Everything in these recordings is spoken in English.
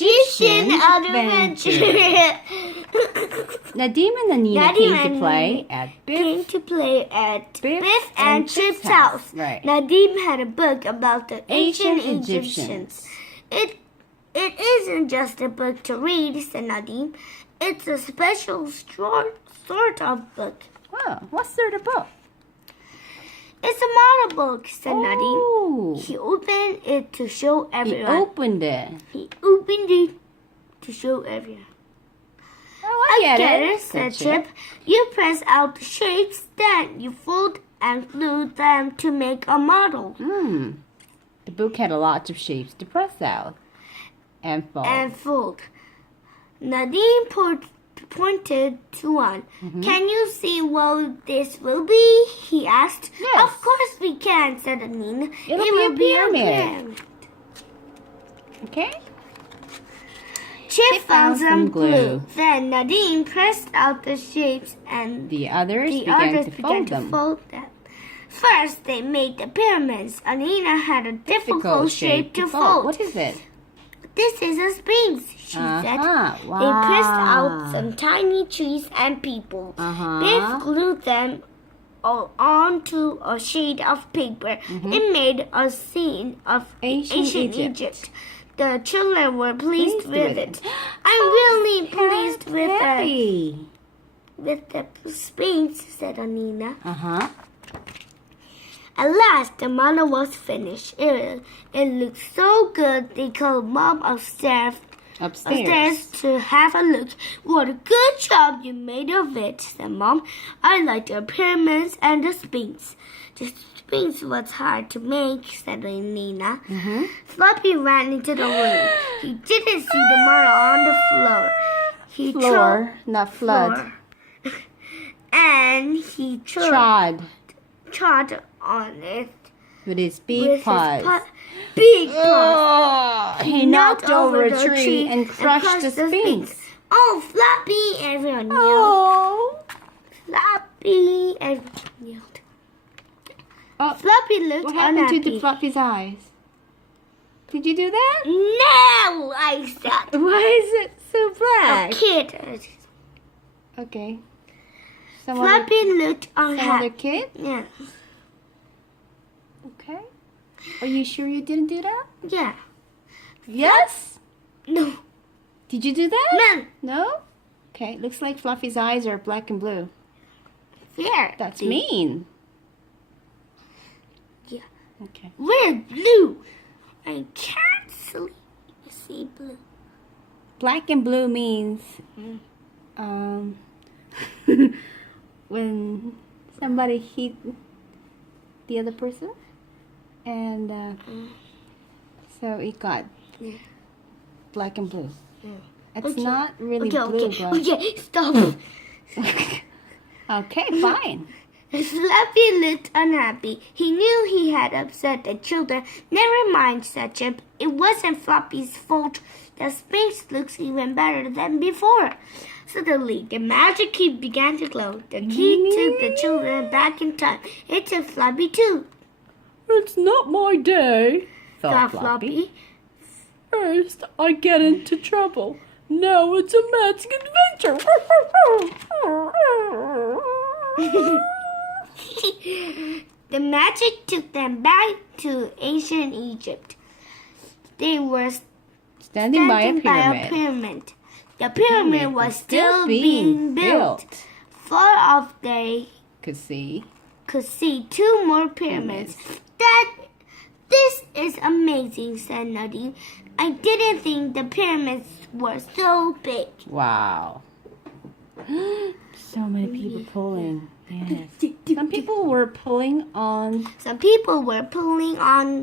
ERIN Adventure. Nadim and Anina came to play at Biff and Chip's house. Right. Nadim had a book about the ancient Ancient Egyptians. It isn't just a book to read, said Nadim. It's a special sort of book. Oh, what sort of book? It's a model book, said Oh. Nadim. He opened it to show everyone. He opened it. He opened it to show everyone. Oh, I get it, said Chip. You press out the shapes, then you fold and glue them to make a model. The book had a lot of shapes to press out and fold. Nadim pointed to one. Can you see what this will be? He asked. Yes. Of course we can, said Anina. It will be a pyramid. Okay. Chip found some glue. Then Nadim pressed out the shapes and The others began began to fold them. First, they made the pyramids. Anina had a difficult shape to fold. What is it? This is a sphinx, she said. Wow. They pressed out some tiny trees and people. Biff glued them all onto a sheet of paper. It made a scene of ancient Egypt. The children were pleased with it. I'm really pleased with the sphinx, said Anina. At last, the model was finished. It looked so good they called Mom upstairs to have a look. What a good job you made of it, said Mom. I like the pyramids and the sphinx. The sphinx was hard to make, said Nina. Floppy ran into the room. He didn't see the model on the floor. Not flood. And he trod on it With his big paws. Big paws. He knocked over a tree and crushed the sphinx. Oh, Floppy! Everyone yelled. Oh. Floppy! Everyone yelled. Floppy looked What happened unhappy. to Floppy's eyes? Did you do that? No, I said. Why is it so black? A kid. Okay. Floppy looked Another unhappy. kid? Yeah. Okay. Are you sure you didn't do that? Yeah. Yes? No. Did you do that? No. No? Okay. Looks like Fluffy's eyes are black and blue. There. That's mean. Yeah. Okay. Where's blue? I can't see blue. Black and blue means when somebody hit the other person, and so it got black and blue. It's not really blue, but Okay, stop. okay, fine. Fluffy looked unhappy. He knew he had upset the children. Never mind, said Chip. It wasn't Floppy's fault. The sphinx looks even better than before. Suddenly, the magic key began to glow. The key took the children back in time. It took Floppy too. It's not my day, thought Floppy. First, I get into trouble. Now it's a magic adventure. The magic took them back to ancient Egypt. They were standing by a pyramid. The pyramid was still being built. Far off they could see 2 more pyramids. This is amazing, said Nadim. I didn't think the pyramids were so big. Wow. So many people pulling. Yes. Some people were pulling on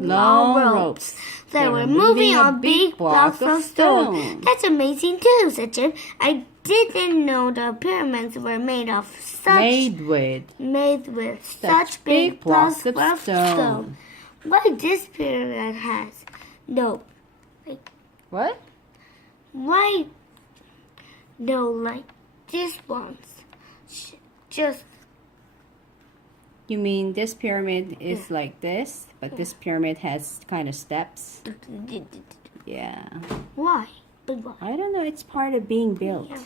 long ropes. They were moving on big blocks of stone. That's amazing too, said Chip. I didn't know the pyramids were made with such big blocks of stone. Why this pyramid has no what? Why no like this one's just. You mean this pyramid is like this, but this pyramid has kind of steps? Yeah. Why? Big one. I don't know. It's part of being built. Yeah.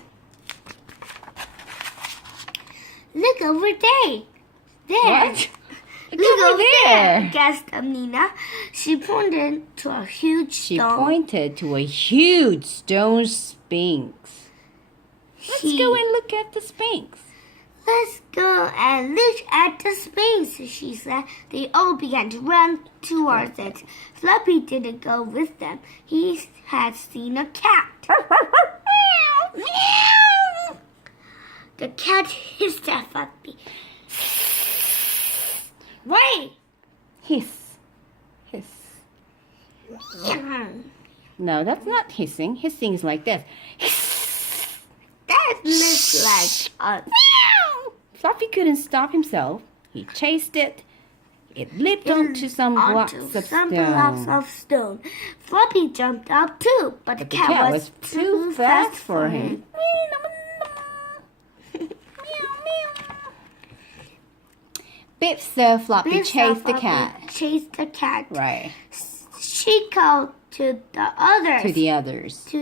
Look over there. There. What? Look over there, gasped Amina. She pointed to a huge She stone. pointed to a huge stone sphinx. Let's go and look at the sphinx. Let's go and look at the sphinx, she said. They all began to run towards it. Floppy didn't go with them. He had seen a cat. The cat hissed at Floppy. Wait! Hiss. Hiss. No, that's not hissing. Hissing is like this. That looks like a Meow! Fluffy couldn't stop himself. He chased it. It leaped onto some blocks of stone. Floppy jumped up too, but the cat was too fast for him. Biff saw Floppy chase the cat. Chased the cat. Right. She called to the others. To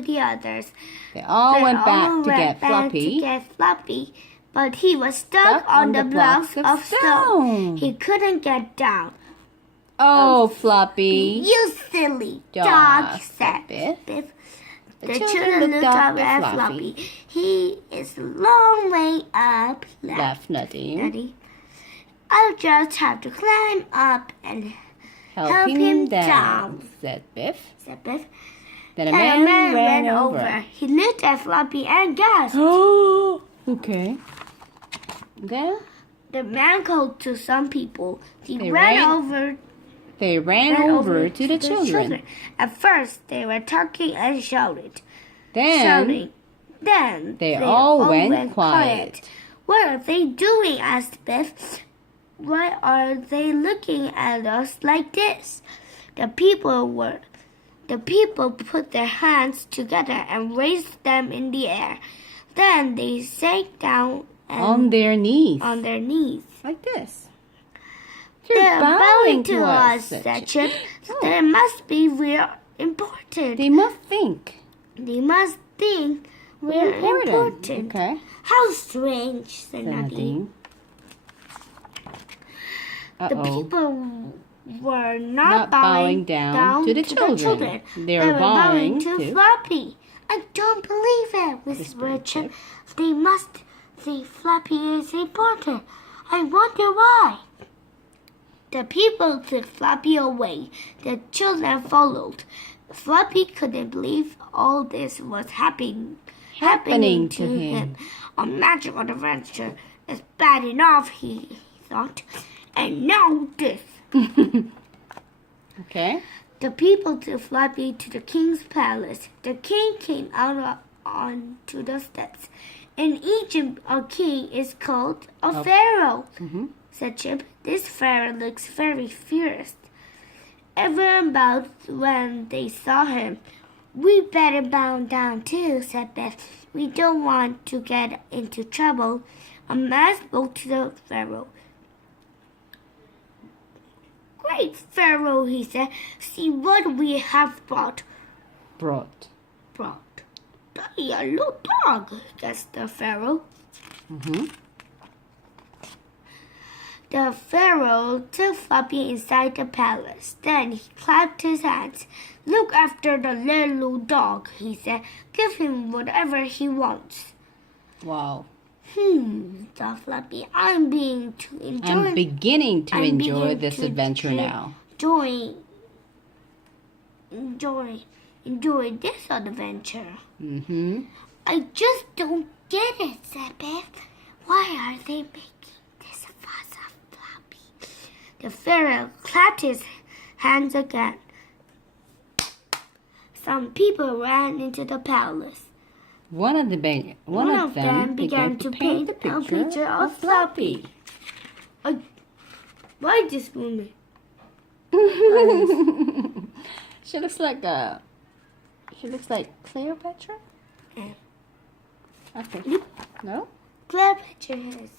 the others. They all went back to get Floppy. But he was stuck on the blocks of stone. He couldn't get down. Oh, Floppy. You silly dog, said Biff. The children looked up at Floppy. He is a long way up, laughed Nutty. I'll just have to climb up and help him down, said Biff. Then a a man ran over. He looked at Floppy and gasped. Oh, okay. Then the man called to some people. They ran over to the children. At first, they were talking and shouted. Then they all went quiet. What are they doing? Asked Biff. Why are they looking at us like this? The people put their hands together and raised them in the air. Then they sank down on their knees. Like this. They're bowing to us, said Chip. They must be real important. They must think. We're important. Okay. How strange, said Nadine. The people were not bowing down to the children. They were bowing to Floppy. I don't believe it, whispered Chip. They must think Floppy is important. I wonder why. The people took Floppy away. The children followed. Floppy couldn't believe all this was happening to him. A magical adventure is bad enough, he thought. And now this. Okay. The people took Floppy to the king's palace. The king came out onto the steps. In Egypt, a king is called a pharaoh, said Chip. This pharaoh looks very fierce. Everyone bowed when they saw him. We better bow down too, said Beth. We don't want to get into trouble. A man spoke to the pharaoh. Great Pharaoh, he said. See what we have brought. The yellow dog, guessed the Pharaoh. The Pharaoh took Floppy inside the palace. Then he clapped his hands. Look after the little dog, he said. Give him whatever he wants. Wow. Thought Floppy. I'm beginning to enjoy this adventure now. Enjoy this adventure. I just don't get it, said Beth. Why are they making this fuss of Floppy? The Pharaoh clapped his hands again. Some people ran into the palace. One of them began to paint a picture of Floppy. Why this woman? She looks like Cleopatra. Yeah. Okay. No? Cleopatra has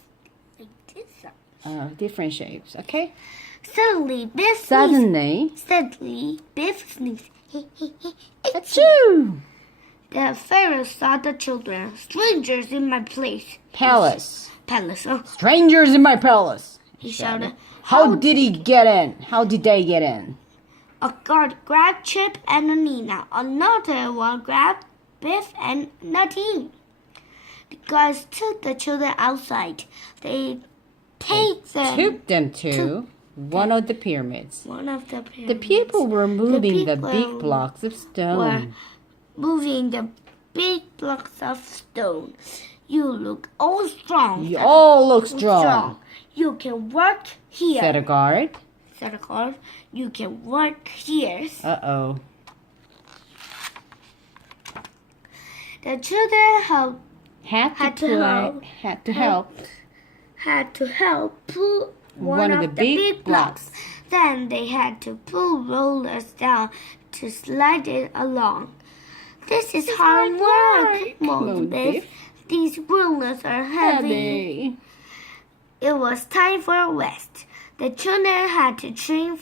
like this. Different shapes. Okay. Suddenly, Biff sneezed. Suddenly, Biff sneezed. achoo! The Pharaoh saw the children. Strangers in my Palace. Palace. Strangers in my palace. He shouted. How did he get in? How did they get in? A guard grabbed Chip and Nina. Another one grabbed Biff and Nadine. The guards took the children outside. They took them to one of the pyramids. One of the pyramids. The people were moving the big blocks of stone. You look all strong. You all look strong. You can work here. Said a guard. You can work here. Uh-oh. The children had to help pull one of the big blocks. Then they had to pull rollers down to slide it along. This is hard work, moaned Biff. These rollers are heavy. It was time for a rest. The children had to drink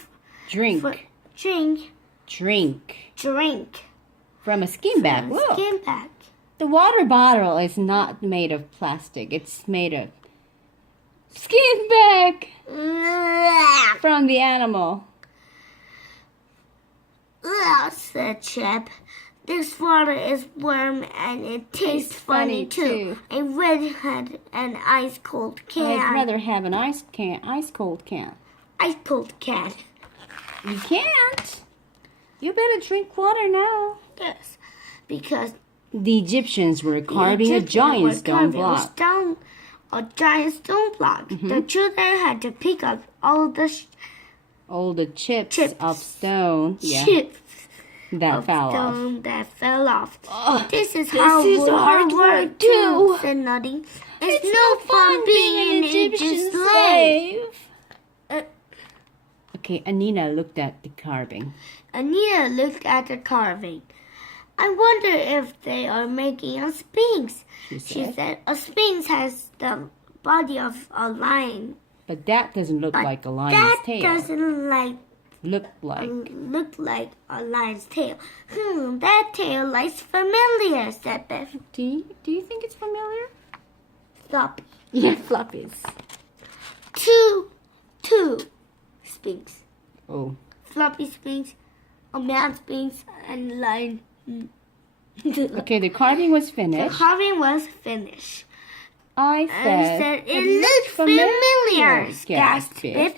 from a skin bag. Look. The water bottle is not made of plastic. It's made of skin bag from the animal. Ugh, said Chip. This water is warm and it tastes funny too. I really had an ice cold can. I'd rather have an ice cold can. Ice cold can. You can't. You better drink water now. Yes, because the Egyptians were carving a giant stone block. A giant stone block. The children had to pick up all the chips of stone. Chips. That fell off. Oh, this is hard work too, said Nutty. It's no fun being an Egyptian slave. Okay, Anina looked at the carving. I wonder if they are making a sphinx. She said, a sphinx has the body of a lion. But that doesn't look like a lion's tail. That doesn't look like a lion's tail. That tail looks familiar, said Beth. Do you think it's familiar? Floppy. Yeah, floppies. Two sphinx. Oh. Floppy sphinx, a man sphinx, and lion. Okay, the carving was finished. I said it looks familiar, gasped Biff.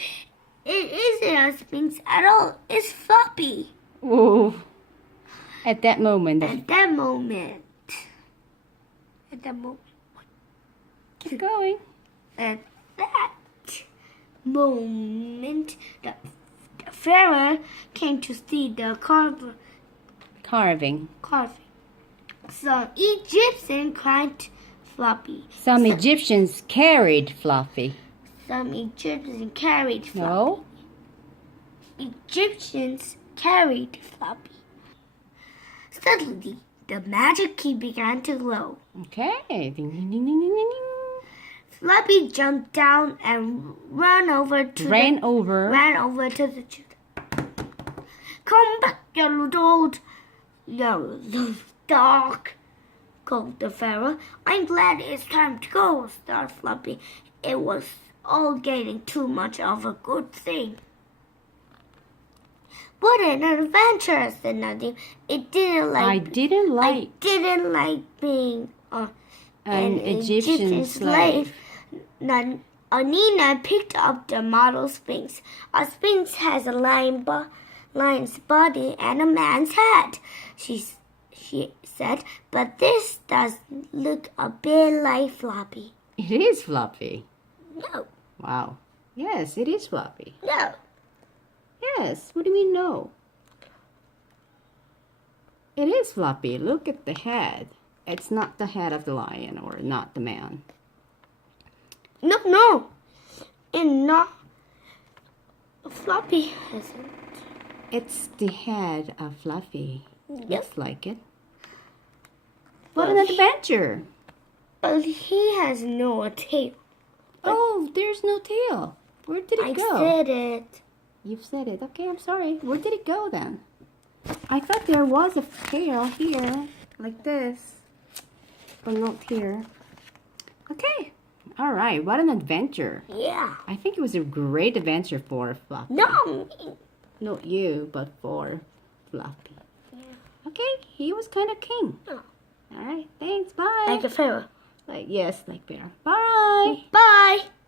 It isn't a sphinx at all. It's floppy. Ooh. At that moment. Keep going. At that moment, the Pharaoh came to see the carving. Some Egyptians cried Floppy. Some Egyptians carried Fluffy. No. Egyptians carried Floppy. Suddenly, the magic key began to glow. Okay. Ding, ding, ding, ding, ding, ding. Floppy jumped down and ran over to the children. Come back, yellow dog, called the Pharaoh. I'm glad it's time to go, started Floppy. It was all getting too much of a good thing. What an adventure, said Nadine. I didn't like being an Egyptian slave. Nina picked up the model sphinx. A sphinx has a lion's body and a man's head, she said, but this does look a bit like Floppy. It is Floppy. No. Wow. Yes, it is Floppy. No. Yes. What do you mean no? It is Floppy. Look at the head. It's not the head of the lion or not the man. No. And not Floppy hasn't. It's the head of Fluffy. Yep. Looks like it. What an adventure. But he has no tail. Oh, there's no tail. Where did it go? I said it. You've said it. Okay, I'm sorry. Where did it go then? I thought there was a tail here. like this, but not here. Okay. All right. What an adventure. Yeah. I think it was a great adventure for Fluffy. No. Not you, but for Fluffy. Yeah. Okay. He was kind of king. Oh. All right. Thanks. Bye. Like a pharaoh. Yes, like bear. Bye. Bye.